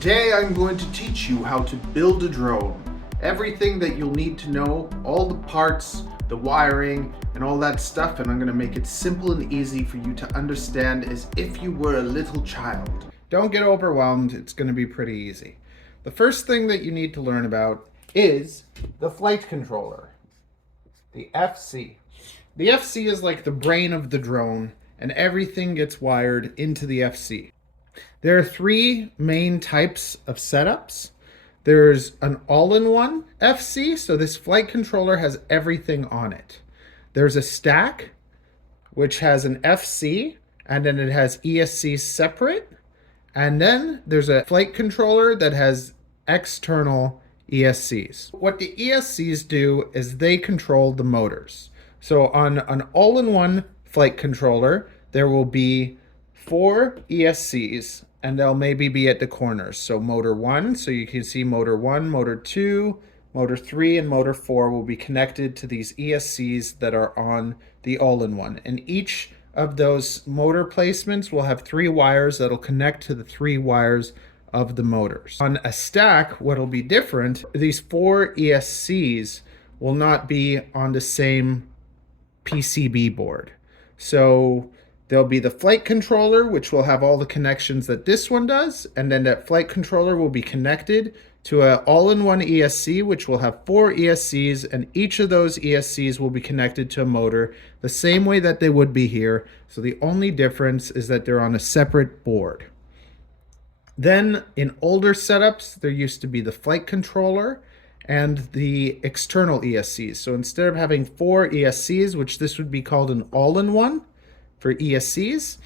Today I'm going to teach you how to build a drone. Everything that you'll need to know, all the parts, the wiring, and all that stuff, and I'm going to make it simple and easy for you to understand as if you were a little child. Don't get overwhelmed, it's going to be pretty easy. The first thing that you need to learn about is the flight controller, the FC. The FC is like the brain of the drone, and everything gets wired into the FC. There are three main types of setups. There's an all-in-one FC, so this flight controller has everything on it. There's a stack, which has an FC, and then it has ESC separate. And then there's a flight controller that has external ESCs. What the ESCs do is they control the motors. So on an all-in-one flight controller, there will be 4 ESCs, and they'll maybe be at the corners. So motor 1, so you can see motor 1, motor 2, motor 3, and motor 4 will be connected to these ESCs that are on the all-in-one. And each of those motor placements will have 3 wires that'll connect to the 3 wires of the motors. On a stack, what'll be different, these 4 ESCs will not be on the same PCB board. So there'll be the flight controller, which will have all the connections that this one does, and then that flight controller will be connected to an all-in-one ESC, which will have 4 ESCs, and each of those ESCs will be connected to a motor the same way that they would be here. So the only difference is that they're on a separate board. Then in older setups, there used to be the flight controller and the external ESCs. So instead of having 4 ESCs, which this would be called an all-in-one for ESCs,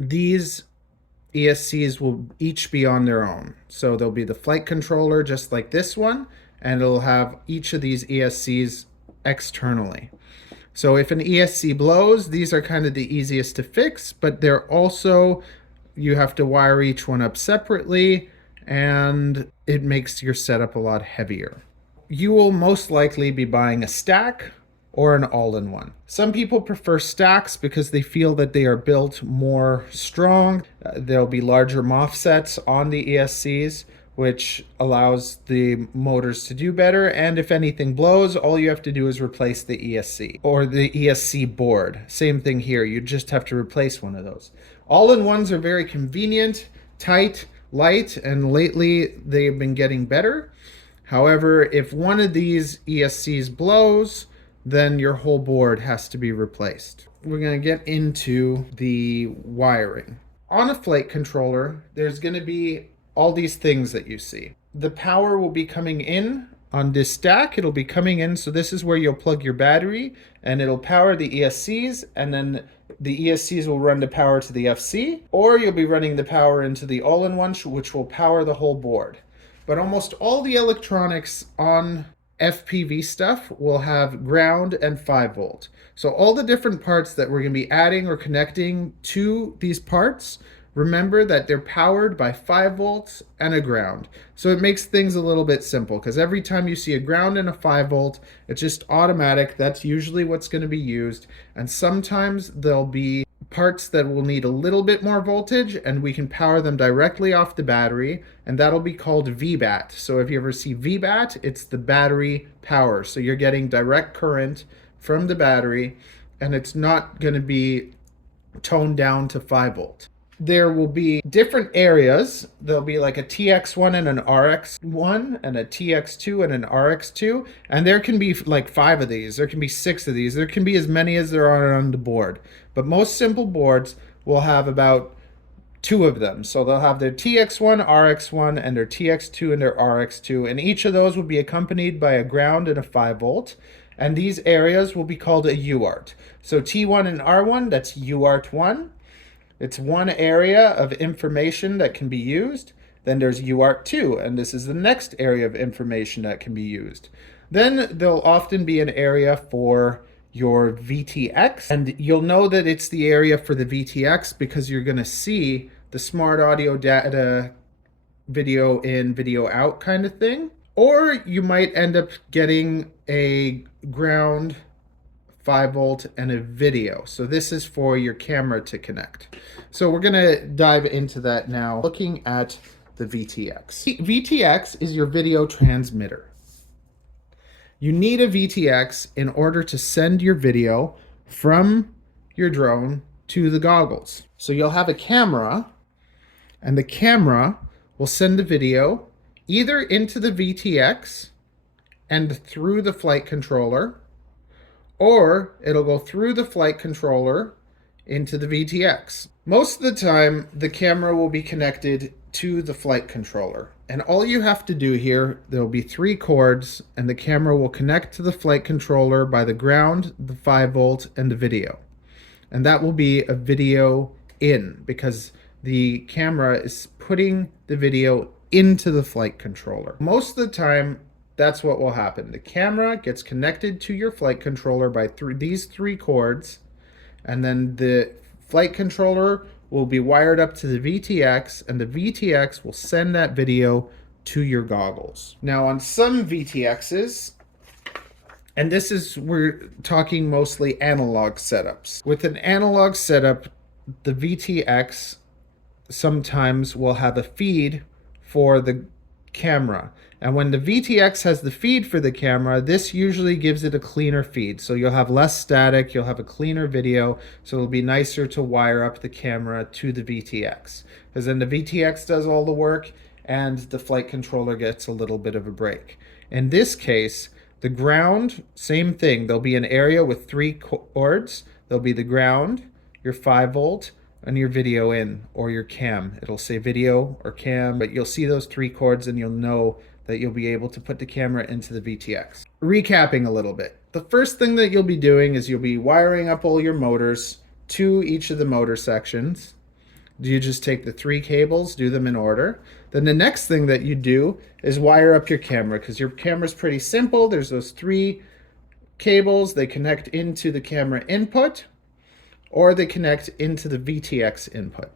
these ESCs will each be on their own. So there'll be the flight controller just like this one, and it'll have each of these ESCs externally. So if an ESC blows, these are kind of the easiest to fix, but they're also, you have to wire each one up separately, and it makes your setup a lot heavier. You will most likely be buying a stack or an all-in-one. Some people prefer stacks because they feel that they are built more strong. There'll be larger offsets on the ESCs, which allows the motors to do better. And if anything blows, all you have to do is replace the ESC or the ESC board. Same thing here, you just have to replace one of those. All-in-ones are very convenient, tight, light, and lately they've been getting better. However, if one of these ESCs blows, then your whole board has to be replaced. We're going to get into the wiring. On a flight controller, there's going to be all these things that you see. The power will be coming in on this stack. It'll be coming in, so this is where you'll plug your battery, and it'll power the ESCs, and then the ESCs will run the power to the FC, or you'll be running the power into the all-in-one, which will power the whole board. But almost all the electronics on FPV stuff will have ground and 5 volt. So all the different parts that we're going to be adding or connecting to these parts, remember that they're powered by 5 volts and a ground. So it makes things a little bit simple, because every time you see a ground and a 5 volt, it's just automatic. That's usually what's going to be used. And sometimes there'll be parts that will need a little bit more voltage, and we can power them directly off the battery, and that'll be called VBAT. So if you ever see VBAT, it's the battery power. So you're getting direct current from the battery, and it's not going to be toned down to 5 volt. There will be different areas. There'll be like a TX1 and an RX1 and a TX2 and an RX2. And there can be like 5 of these. There can be 6 of these. There can be as many as there are on the board. But most simple boards will have about 2 of them. So they'll have their TX1, RX1, and their TX2 and their RX2. And each of those will be accompanied by a ground and a 5 volt. And these areas will be called a UART. So T1 and R1, that's UART1. It's one area of information that can be used. Then there's UART2, and this is the next area of information that can be used. Then there'll often be an area for your VTX, and you'll know that it's the area for the VTX because you're going to see the smart audio data video in, video out kind of thing. Or you might end up getting a ground 5 volt, and a video. So this is for your camera to connect. So we're gonna dive into that now, looking at the VTX. VTX is your video transmitter. You need a VTX in order to send your video from your drone to the goggles. So you'll have a camera, and the camera will send the video either into the VTX and through the flight controller, or it'll go through the flight controller into the VTX. Most of the time, the camera will be connected to the flight controller. And all you have to do here, there'll be 3 cords, and the camera will connect to the flight controller by the ground, the 5 volt, and the video. And that will be a video in, because the camera is putting the video into the flight controller. Most of the time, that's what will happen. The camera gets connected to your flight controller by these 3 cords, and then the flight controller will be wired up to the VTX, and the VTX will send that video to your goggles. Now on some VTXs, and this is, we're talking mostly analog setups. With an analog setup, the VTX sometimes will have a feed for the camera. And when the VTX has the feed for the camera, this usually gives it a cleaner feed. So you'll have less static, you'll have a cleaner video, so it'll be nicer to wire up the camera to the VTX. Because then the VTX does all the work and the flight controller gets a little bit of a break. In this case, the ground, same thing. There'll be an area with 3 cords. There'll be the ground, your 5 volt, and your video in, or your cam. It'll say video or cam, but you'll see those 3 cords and you'll know that you'll be able to put the camera into the VTX. Recapping a little bit. The first thing that you'll be doing is you'll be wiring up all your motors to each of the motor sections. You just take the 3 cables, do them in order. Then the next thing that you do is wire up your camera, because your camera's pretty simple. There's those 3 cables, they connect into the camera input, or they connect into the VTX input.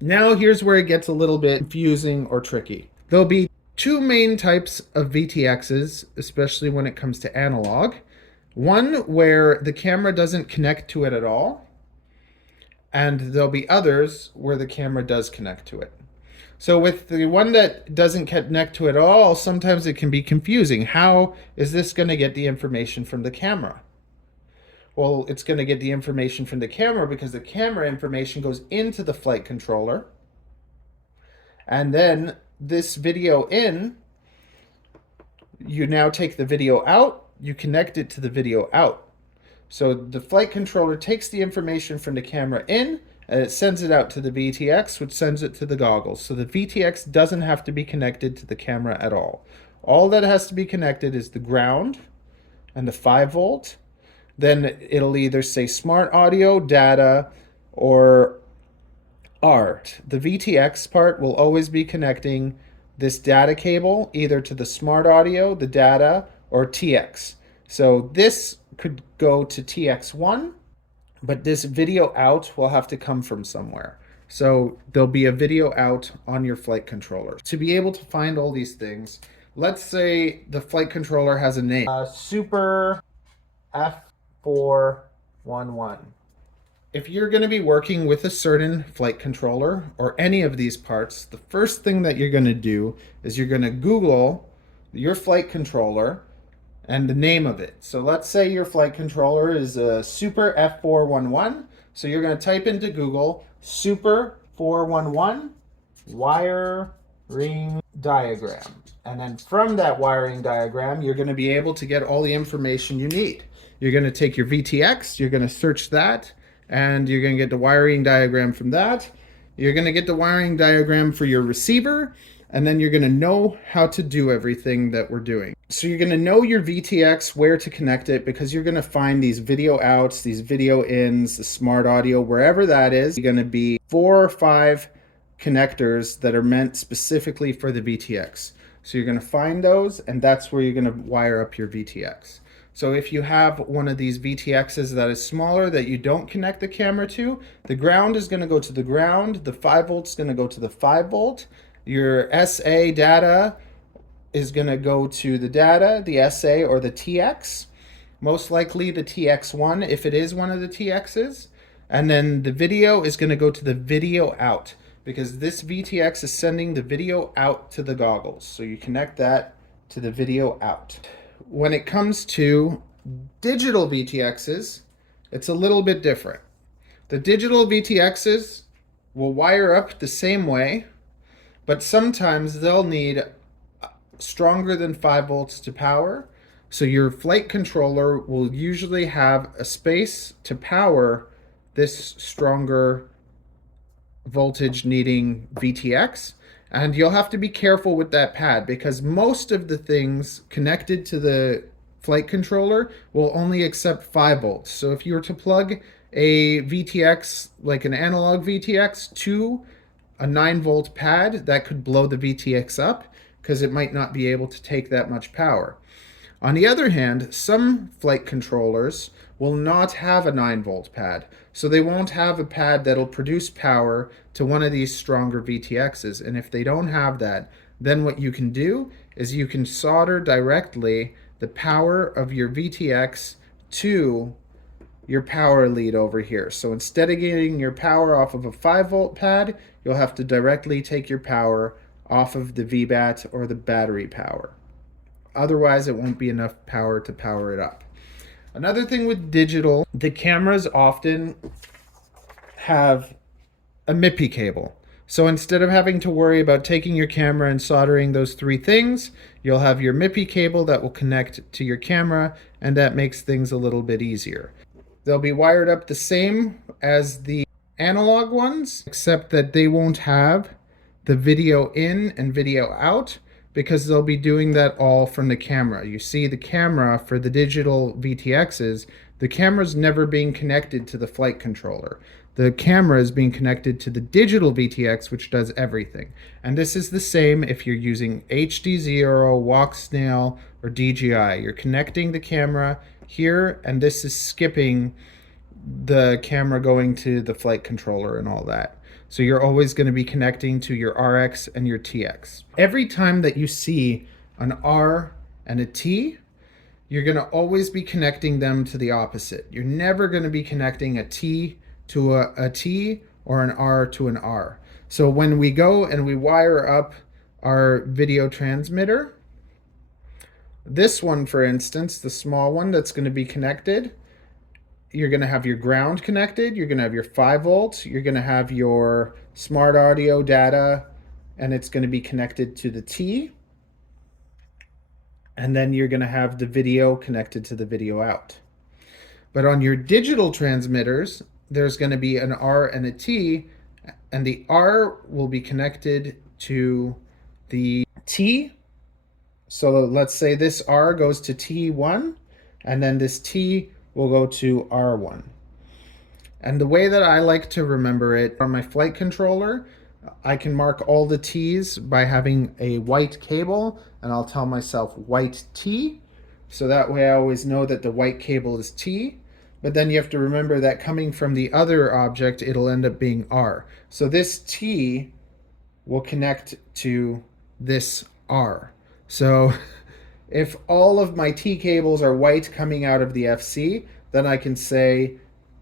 Now here's where it gets a little bit confusing or tricky. There'll be 2 main types of VTXs, especially when it comes to analog. One where the camera doesn't connect to it at all, and there'll be others where the camera does connect to it. So with the one that doesn't connect to it at all, sometimes it can be confusing. How is this going to get the information from the camera? Well, it's going to get the information from the camera because the camera information goes into the flight controller. And then this video in, you now take the video out, you connect it to the video out. So the flight controller takes the information from the camera in, and it sends it out to the VTX, which sends it to the goggles. So the VTX doesn't have to be connected to the camera at all. All that has to be connected is the ground and the 5 volt. Then it'll either say smart audio, data, or art. The VTX part will always be connecting this data cable either to the smart audio, the data, or TX. So this could go to TX1, but this video out will have to come from somewhere. So there'll be a video out on your flight controller. To be able to find all these things, let's say the flight controller has a name. Super F411. If you're going to be working with a certain flight controller or any of these parts, the first thing that you're going to do is you're going to Google your flight controller and the name of it. So let's say your flight controller is a Super F411. So you're going to type into Google Super 411 wiring diagram. And then from that wiring diagram, you're going to be able to get all the information you need. You're going to take your VTX, you're going to search that, and you're going to get the wiring diagram from that. You're going to get the wiring diagram for your receiver, and then you're going to know how to do everything that we're doing. So you're going to know your VTX, where to connect it, because you're going to find these video outs, these video ins, the smart audio, wherever that is. You're going to be 4 or 5 connectors that are meant specifically for the VTX. So you're going to find those, and that's where you're going to wire up your VTX. So if you have one of these VTXs that is smaller that you don't connect the camera to, the ground is going to go to the ground, the 5 volts is going to go to the 5 volt, your SA data is going to go to the data, the SA or the TX, most likely the TX1 if it is one of the TXs. And then the video is going to go to the video out because this VTX is sending the video out to the goggles. So you connect that to the video out. When it comes to digital VTXs, it's a little bit different. The digital VTXs will wire up the same way, but sometimes they'll need stronger than 5 volts to power. So your flight controller will usually have a space to power this stronger voltage needing VTX. And you'll have to be careful with that pad because most of the things connected to the flight controller will only accept 5 volts. So if you were to plug a VTX, like an analog VTX, to a 9-volt pad, that could blow the VTX up because it might not be able to take that much power. On the other hand, some flight controllers will not have a 9-volt pad, so they won't have a pad that'll produce power to one of these stronger VTXs. And if they don't have that, then what you can do is you can solder directly the power of your VTX to your power lead over here. So instead of getting your power off of a 5-volt pad, you'll have to directly take your power off of the VBAT or the battery power. Otherwise, it won't be enough power to power it up. Another thing with digital, the cameras often have a MIPI cable. So instead of having to worry about taking your camera and soldering those 3 things, you'll have your MIPI cable that will connect to your camera, and that makes things a little bit easier. They'll be wired up the same as the analog ones, except that they won't have the video in and video out because they'll be doing that all from the camera. You see, the camera for the digital VTXs, the camera's never being connected to the flight controller. The camera is being connected to the digital VTX, which does everything. And this is the same if you're using HD0, Walk Snail, or DJI. You're connecting the camera here, and this is skipping the camera going to the flight controller and all that. So you're always going to be connecting to your RX and your TX. Every time that you see an R and a T, you're going to always be connecting them to the opposite. You're never going to be connecting a T to a T or an R to an R. So when we go and we wire up our video transmitter, this one, for instance, the small one that's going to be connected, you're going to have your ground connected, you're going to have your 5 volts, you're going to have your smart audio data, and it's going to be connected to the T. And then you're going to have the video connected to the video out. But on your digital transmitters, there's going to be an R and a T, and the R will be connected to the T. So let's say this R goes to T1, and then this T will go to R1. And the way that I like to remember it, on my flight controller, I can mark all the T's by having a white cable, and I'll tell myself white T. So that way I always know that the white cable is T. But then you have to remember that coming from the other object, it'll end up being R. So this T will connect to this R. So if all of my T cables are white coming out of the FC, then I can say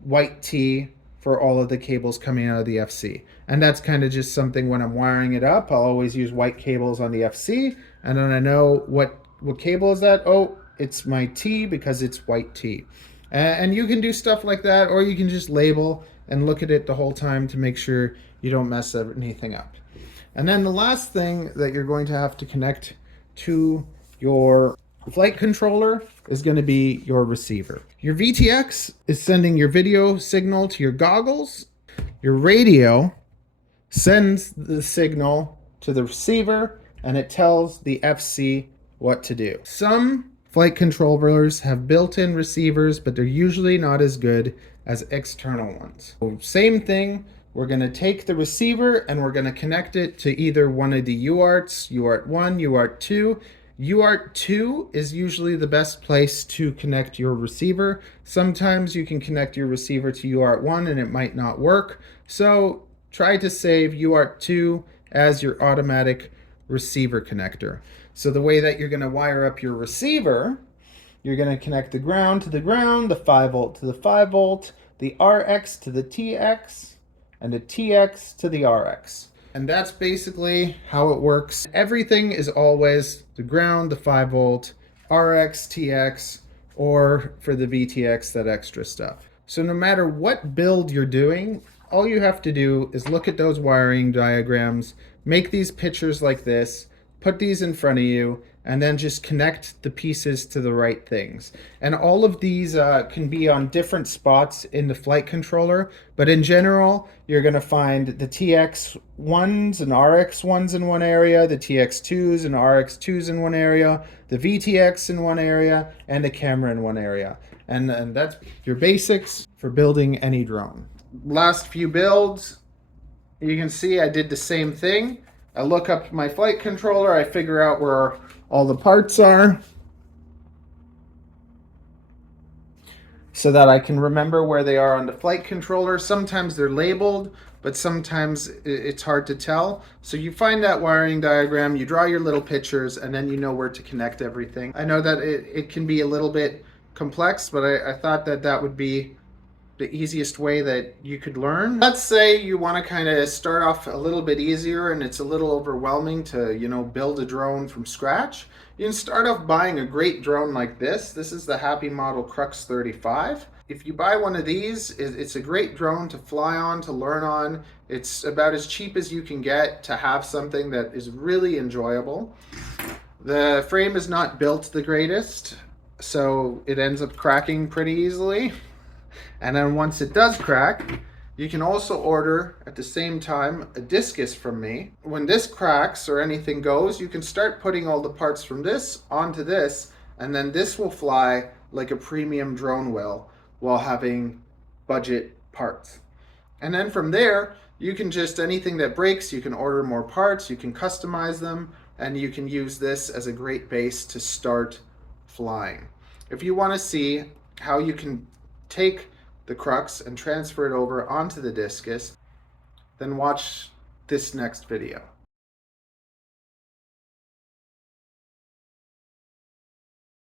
white T for all of the cables coming out of the FC. And that's kind of just something when I'm wiring it up, I'll always use white cables on the FC, and then I know what cable is that? Oh, it's my T because it's white T. And you can do stuff like that, or you can just label and look at it the whole time to make sure you don't mess anything up. And then the last thing that you're going to have to connect to your flight controller is going to be your receiver. Your VTX is sending your video signal to your goggles. Your radio sends the signal to the receiver, and it tells the FC what to do. Some flight controllers have built-in receivers, but they're usually not as good as external ones. So same thing, we're going to take the receiver and we're going to connect it to either one of the UARTs, UART1, UART2. UART2 is usually the best place to connect your receiver. Sometimes you can connect your receiver to UART1 and it might not work. So try to save UART2 as your automatic receiver connector. So the way that you're going to wire up your receiver, you're going to connect the ground to the ground, the 5 volt to the 5 volt, the RX to the TX, and the TX to the RX. And that's basically how it works. Everything is always the ground, the 5 volt, RX, TX, or for the VTX, that extra stuff. So no matter what build you're doing, all you have to do is look at those wiring diagrams, make these pictures like this, put these in front of you, and then just connect the pieces to the right things. And all of these can be on different spots in the flight controller, but in general, you're gonna find the TX1s and RX1s in one area, the TX2s and RX2s in one area, the VTX in one area, and the camera in one area. And that's your basics for building any drone. Last few builds, you can see I did the same thing. I look up my flight controller, I figure out where all the parts are so that I can remember where they are on the flight controller. Sometimes they're labeled, but sometimes it's hard to tell. So you find that wiring diagram, you draw your little pictures, and then you know where to connect everything. I know that it can be a little bit complex, but I thought that that would be the easiest way that you could learn. Let's say you want to kind of start off a little bit easier and it's a little overwhelming to, build a drone from scratch. You can start off buying a great drone like this. This is the Happy Model Crux 35. If you buy one of these, it's a great drone to fly on, to learn on. It's about as cheap as you can get to have something that is really enjoyable. The frame is not built the greatest, so it ends up cracking pretty easily. And then once it does crack, you can also order at the same time a discus from me. When this cracks or anything goes, you can start putting all the parts from this onto this, and then this will fly like a premium drone will while having budget parts. And then from there, you can just, anything that breaks, you can order more parts, you can customize them, and you can use this as a great base to start flying. If you want to see how you can take the Crux and transfer it over onto the discus, then watch this next video.